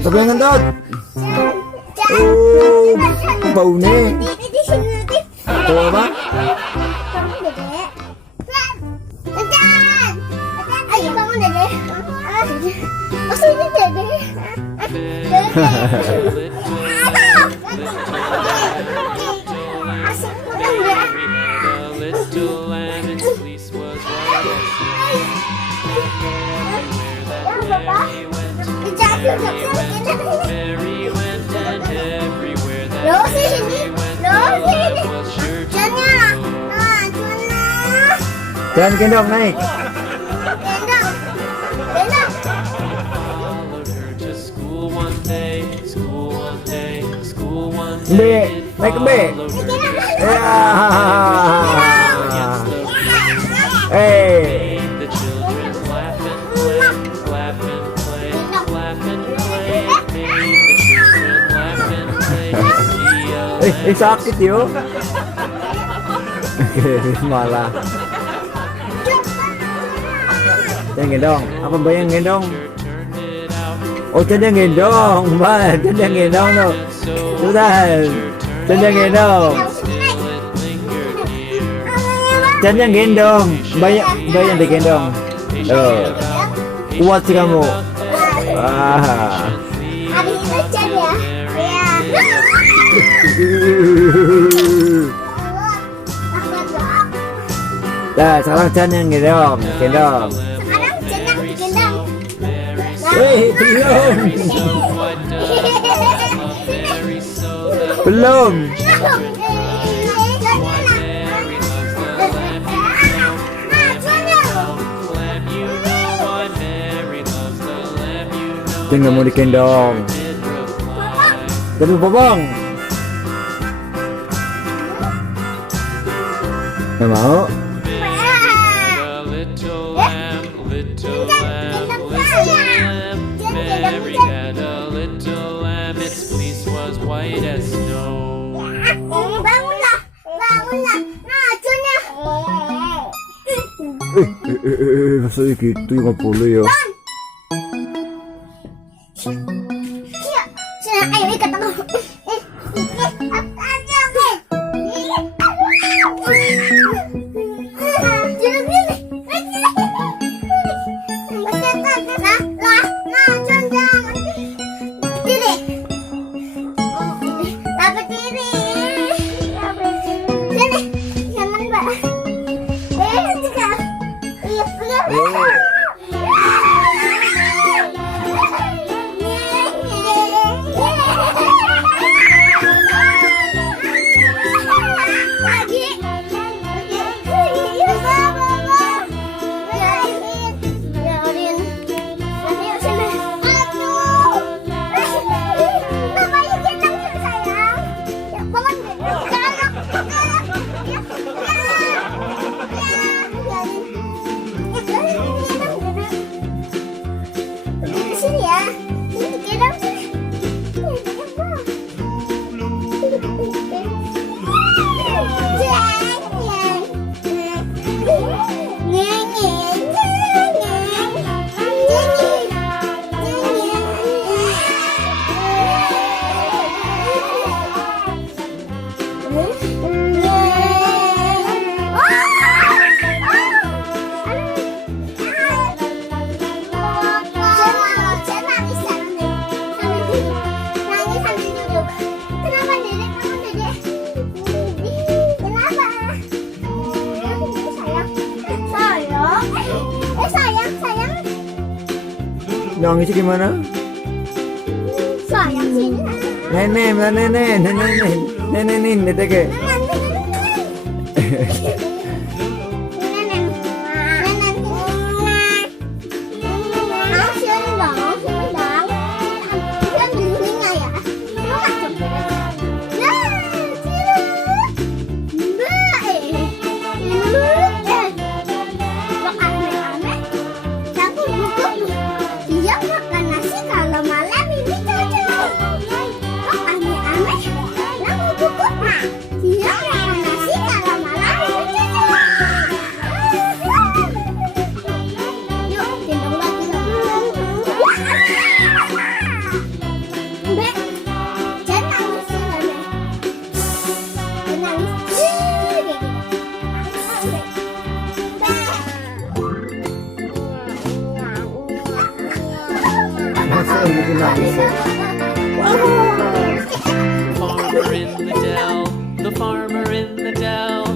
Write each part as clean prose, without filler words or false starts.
Sabi yang kentut. Oh, bau nih. Itu apa? Ayo bangun Dede. Maksudnya Dede. Asik makan ya. Lo sini. Jangan gendong naik. B, naik ke B. Ya. Sakit yo. Malah. Jangan gendong. Apa bayang gendong? Oh, jangan gendong, Mbak. Jangan gendong tuh. Sudah. Jangan gendong. Jangan gendong. Bayang digendong. Kuat sih kamu. Habis itu Chan ya. Nah, sekarang Chan yang gendong. Sekarang Chan yang digendong. Belum. Dia nggak mau digendong. Tapi bobong. Nggak mau. Bangunlah. Nah, Junnya. Maksudnya gitu ya, nggak boleh ya. Iya, ayo ikat aku. Nangisnya gimana? Sayang sini. Nenek, nenek. Iya. nangis. Kayak gini. Masa gitu nangis ya? Farmer in the dell, the farmer in the dell.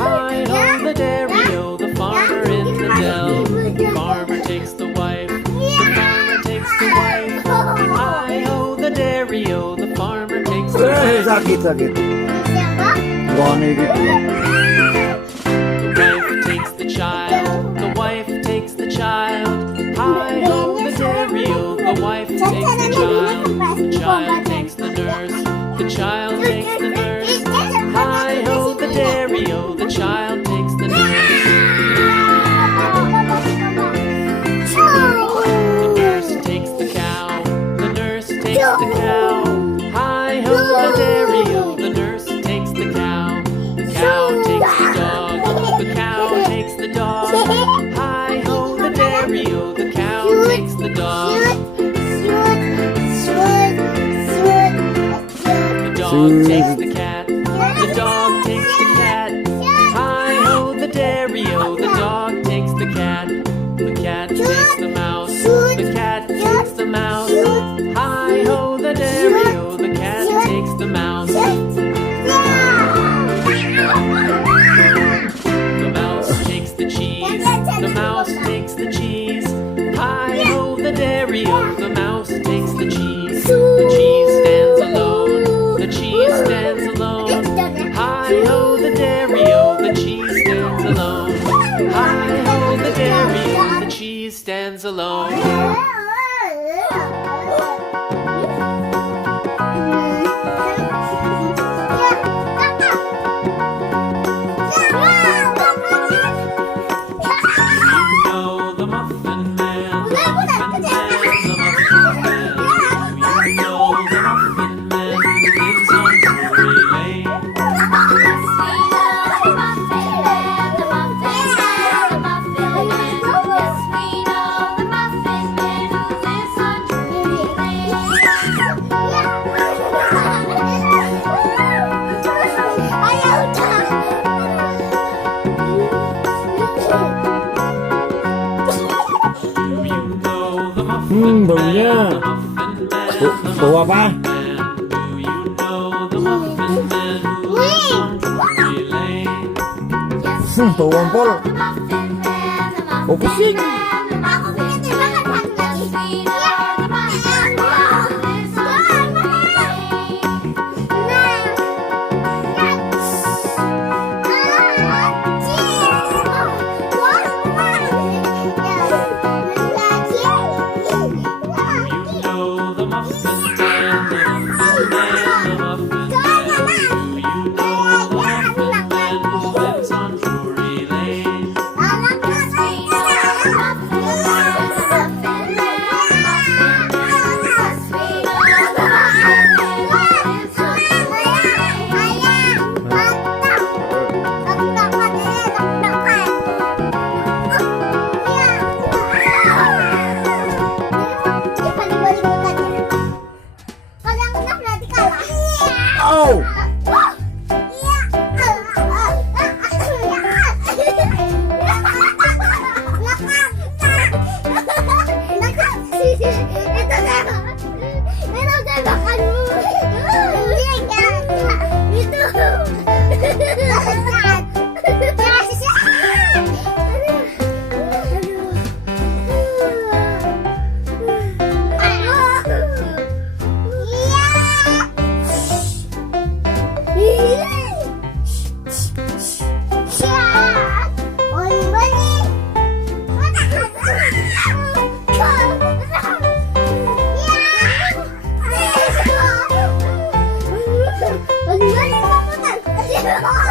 Hi ho the dairy-o, the farmer in the dell. The farmer takes the wife, the farmer takes the wife. Hi ho the dairy-o, the farmer takes the wife. Sakit sakit. Siapa? Bukan gitu. The wife takes the child, the wife takes the child. Hi ho the dairy-o, the wife takes the child. The child takes the nurse, the child takes the nurse. Hi ho the dairy-o, the child takes the nurse. The nurse takes the cow, the nurse takes the cow. Hi ho the dairy-o, the nurse takes the cow. The cow takes the dog, the cow takes the dog. Hi ho the dairy-o, the cow takes the dog. The dog takes the cat, the dog takes the cat. Hi ho the dairy-o, the dog takes the cat. The cat takes the mouse, the cat takes the mouse. Hi ho the dairy-o, the cat takes the mouse. The mouse takes the cheese, the mouse takes the cheese. Hi ho the dairy-o, the mouse takes the cheese. The cheese stands alone, the cheese stands alone. Hi ho the dairy-o, the cheese stands alone. Hi ho the dairy-o, the cheese stands alone. Know the Muffin Man, the Muffin Man, the Muffin Man. You know the Muffin Man who lives on Drury Lane. Do you know the Muffin baunya. Man, the Muffin Man, the Bau apa? Muffin Man? Do you know the Muffin Man who lives on Drury Lane? Bau ompol. Bau pusing. Aku pengen makan lagi. You know the Muffin Man, the Muffin Man, the Muffin Man. Do you know the Muffin Man who lives on Drury Lane? Oh. Yeah.